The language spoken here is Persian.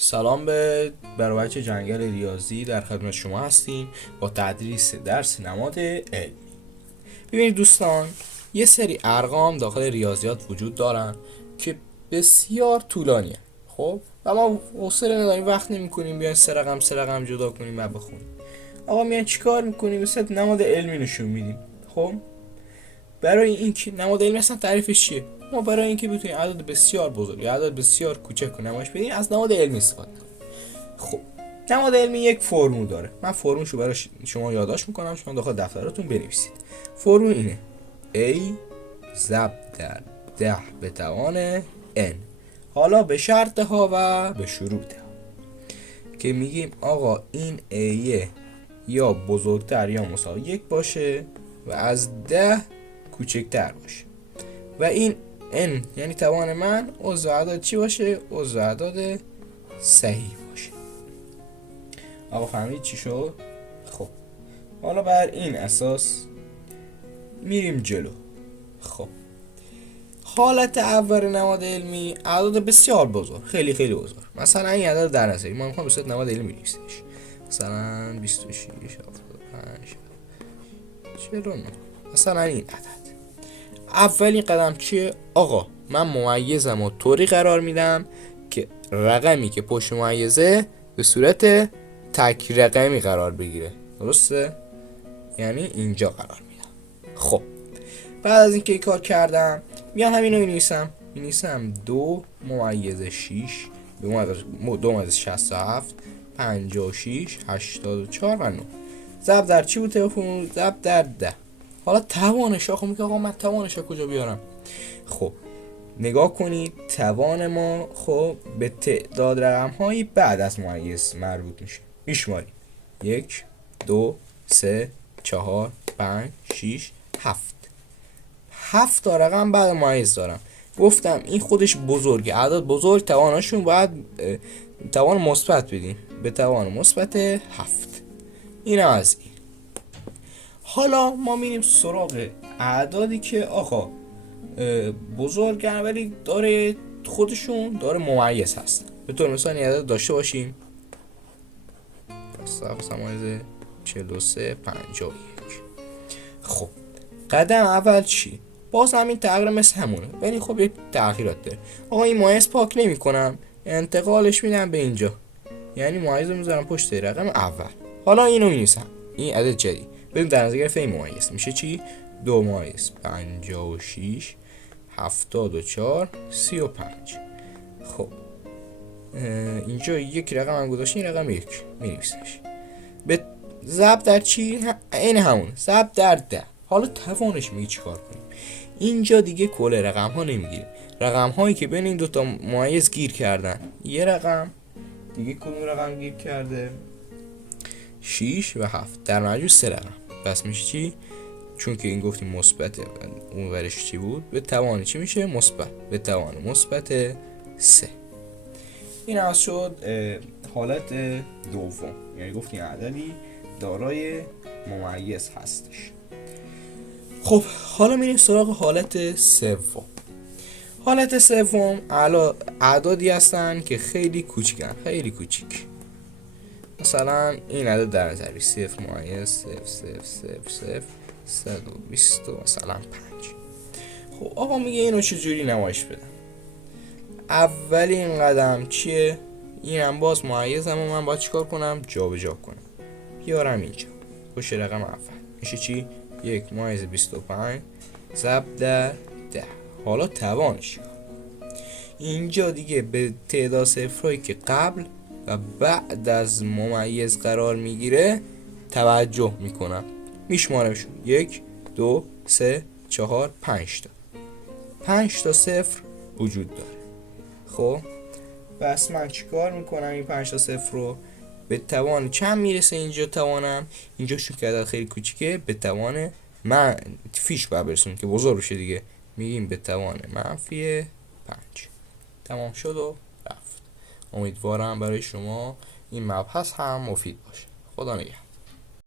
سلام به بچه جنگل ریاضی، در خدمت شما هستیم با تدریس درس نماد علمی. ببینید دوستان، یه سری ارقام داخل ریاضیات وجود دارن که بسیار طولانیه. خب و ما حوصله نداریم، وقت نمی‌کنیم بیاین سه رقم جدا کنیم و بخونیم. آقا میان چیکار می‌کنیم؟ مثلا نماد علمی نشون میدیم. خب برای اینکه نماد علمی اصلا تعریفش چیه؟ ما برای اینکه بتونیم عدد بسیار بزرگ یا عدد بسیار کوچک رو نمایش بدیم از نماد علمی استفاده کنیم. خب نماد علمی یک فرمول داره. من فرمولشو برای شما یادداشت میکنم، شما داخل دفتراتون بنویسید. فرمول اینه: A ضرب در 10 به توان n. حالا به شرط ها و به شروط ها که میگیم آقا این A یا بزرگتر یا مساوی 1 باشه و از 10 کوچکتر باشه و این n یعنی توان من عضو اعداد چی باشه؟ عضو اعداد صحیح باشه. آقا فهمید چی شد؟ خب حالا بر این اساس میریم جلو. خب حالت اول نماد علمی اعداد بسیار بزرگ، خیلی بزرگ. مثلا این عدد در نظر ما میخوام به صورت نماد علمی بنویسیمش، مثلا 26 75 49. مثلا این عدد. اولین قدم چیه؟ آقا من ممیزم و طوری قرار میدم که رقمی که پشت ممیزه به صورت تک رقمی قرار بگیره. درسته؟ یعنی اینجا قرار میدم. خب بعد از اینکه کار کردم میام همینو مینویسم 2 ممیز 6 به 2 ممیز 67 56 84 و 9. ضرب در چی بود تلفن؟ ضرب در 10. حالا توانش. آخه میگه آقا من توانش کجا بیارم؟ خب نگاه کنید، توان ما خب به تعداد رقم هایی بعد از ممیز مربوط میشه. میشماریم 1 2 3 4 5 6 7 تا رقم بعد ممیز دارم. گفتم این خودش بزرگه، اعداد بزرگ توانشون باید توان مثبت بدیم، به توان مثبت 7. این از این. حالا ما میریم سراغ اعدادی که آقا بزرگن ولی داره خودشون داره ممیز هست. به طور مثال این عدد داشته باشیم 43 51. خب قدم اول چی؟ باز همین تغییر مثل همونه ولی خب یک تغییرات داره. آقا این ممیز پاک نمی کنم، انتقالش میدم به اینجا، یعنی ممیز رو میذارم پشت رقم اول. حالا اینو مینویسم، این عدد جدید بدون در نظر گرفتن این ممیز میشه چی؟ 2 ممیز 56 74 35. خب اینجا یک رقم هم گذاشتیم، این رقم 1 مینویسمش به ضرب در چی؟ این همون ضرب در 10. حالا توانش میگه چیکار کنیم؟ اینجا دیگه کل رقم ها نمیگیریم، رقم هایی که بین این دوتا ممیز گیر کردن. یه رقم دیگه کدوم رقم گیر کرده؟ 6 و 7 در مجموع 3 رقم. پس میشه چی؟ چون که این گفتیم مثبت، اون ورش چی بود؟ به توان چی میشه؟ مثبت، به توان مثبت 3. این از شد حالت دوم، یعنی گفتیم عددی دارای ممیز هستش. خب حالا میریم سراغ حالت سوم. حالت سوم اعدادی هستن که خیلی کوچیکن، خیلی کوچیک. مثلا این عدد در نظر بگیرید 0 ممیز 0 0 0 0 120 مثلا 5. خب آقا میگه اینو چجوری نمایش بدم؟ اولین قدم چیه؟ این هم باز ممیزم و من باید چیکار کنم؟ جابجا کنم. بیارم اینجا پشت رقم اول میشه چی؟ 1 ممیز 25 ضرب در 10. حالا توانش اینجا دیگه به تعداد صفرهایی که قبل و بعد از ممیز قرار میگیره توجه میکنم، میشمارمشون 1 2 3 4 5 تا 5 تا صفر وجود داره. خب بس من چیکار میکنم؟ این 5 تا صفر رو به توان چند میرسه؟ اینجا توانم اینجا چون که عدد خیلی کوچیکه به توان من فیش باید برسونم که بزرگ بشه دیگه، میگیم به توان منفی 5. تمام شد و رفت. امیدوارم برای شما این مبحث هم مفید باشه. خدا نگهدار.